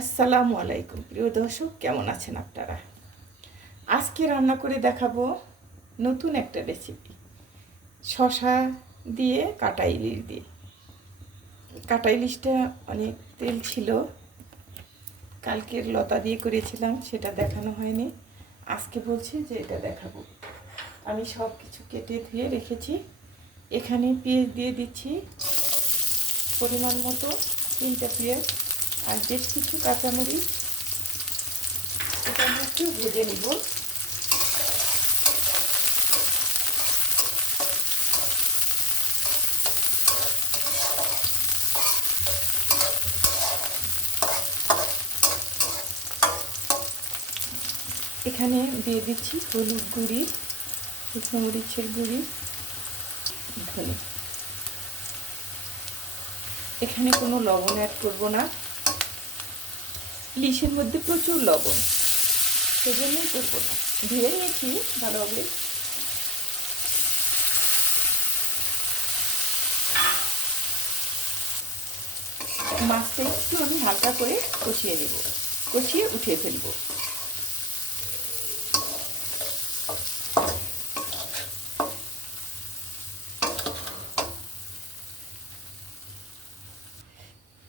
আসসালামু আলাইকুম। প্রিয় দর্শক, কেমন আছেন আপনারা? আজকে রান্না করে দেখাবো নতুন একটা রেসিপি শশা দিয়ে কাটা ইলিশ দিয়ে। কাটা ইলিশটা অনেক তেল ছিল। কালকের লতা দিয়ে করেছিলাম, সেটা দেখানো হয়নি। আজকে বলছি যে এটা দেখাবো। আমি সব কিছু কেটে ধুয়ে রেখেছি। এখানে পেঁয়াজ দিয়ে দিচ্ছি। পরিমাণ মতো তিনটা পেঁয়াজ। আর বেশ কিছু কাঁচামরিচ। এটা আমি একটু ভেজে নিব। এখানে দিয়ে দিচ্ছি হলুদ গুঁড়ি, শুকনো মরিচের গুঁড়ি এখানে কোনো লবণ অ্যাড করব না। ইলিশের মধ্যে প্রচুর লবণ। সেজন্যই করব না। ধুয়ে নিয়েছি ভালোভাবে। মাছটা একটু আমি হালকা করে কষিয়ে নেব। কষিয়ে উঠিয়ে ফেলব।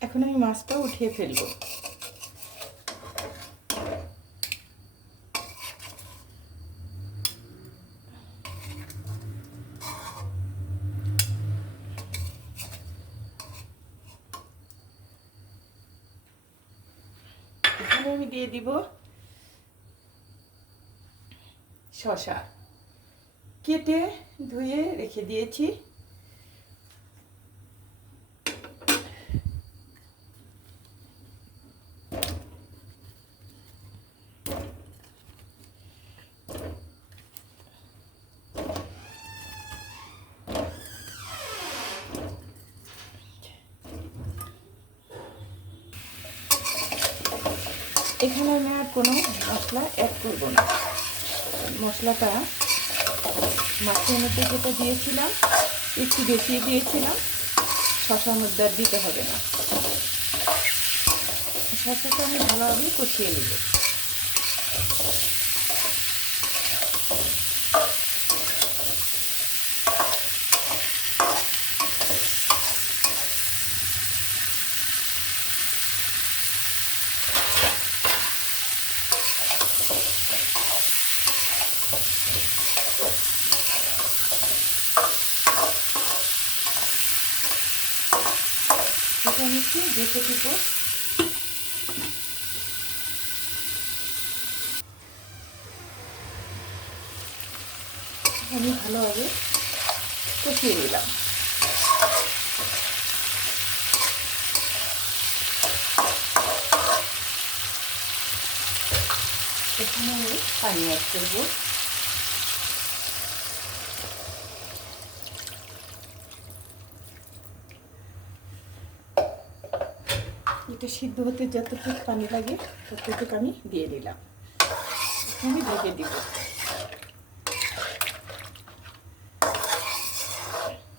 এখন আমি মাছটা উঠিয়ে ফেলব। আমি দিয়ে দিব শশা কেটে ধুয়ে রেখে দিয়েছি। এখানে আমি আর কোনো মশলা অ্যাড করব না। মশলাটা মাছের মধ্যে যেটা দিয়েছিলাম, একটু বেশি দিয়েছিলাম, শশার মধ্যে দিতে হবে না। শশাটা আমি ভালোভাবে কষিয়ে নেব। আমি একটু ঢেকে দিব আমি ভালোভাবে কষিয়ে নিলাম। এখানে আমি পানি অ্যাড করব। এটা সিদ্ধ হতে যতটুকু পানি লাগে ততটুকু আমি দিয়ে দিলাম। আমি ঢেকে দিব।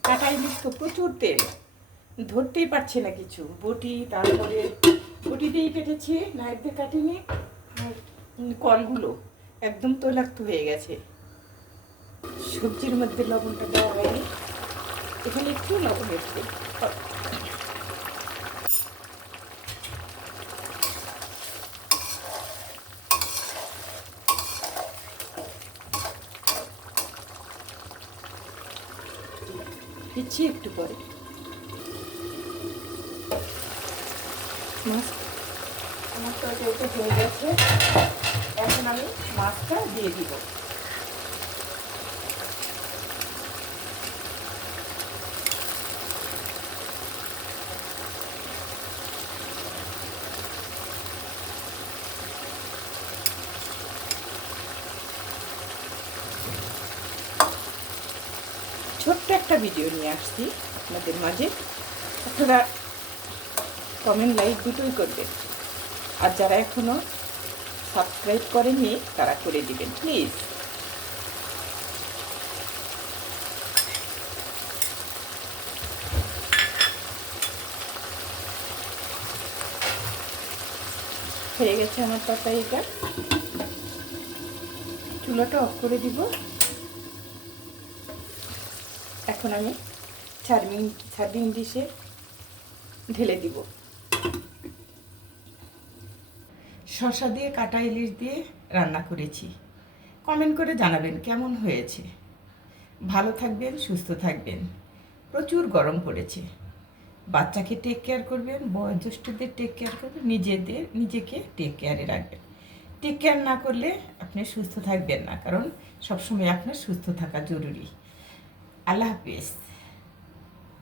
কাটা ইলিশ তো প্রচুর তেল। ধরতেই পারছে না কিছু। বটি, তারপরে বটি দিয়েই কেটেছি নাইট দিয়ে কাটিনি কলগুলো একদম তৈলাক্ত হয়ে গেছে। সবজির মধ্যে লবণটা দেওয়া হয়নি। এখানে একটু লবণ একটু দিচ্ছি একটু পরে। মাছ? আমার হয়ে গেছে। এখন আমি মাছটা দিয়ে দিব। ছোট্ট একটা ভিডিও নিয়ে আসছি আপনাদের মাঝে। আপনারা কমেন্ট লাইক দুটোই করবেন। আর যারা এখনও সাবস্ক্রাইব করেননি, তারা করে দিবেন প্লিজ হয়ে গেছে আমার তরকারিটা চুলাটা অফ করে দিব। এখন আমি সার্ভিং সার্ভিং ডিশে ঢেলে দিব। শসা দিয়ে, কাটা ইলিশ দিয়ে রান্না করেছি। কমেন্ট করে জানাবেন কেমন হয়েছে। ভালো থাকবেন, সুস্থ থাকবেন। প্রচুর গরম পড়েছে। বাচ্চাকে টেক কেয়ার করবেন, বয়োজ্যেষ্ঠদের টেক কেয়ার করবেন, নিজেদের, নিজেকে টেক কেয়ারে রাখবেন। টেক কেয়ার না করলে আপনি সুস্থ থাকবেন না, কারণ সবসময় আপনার সুস্থ থাকা জরুরি। a las bestias.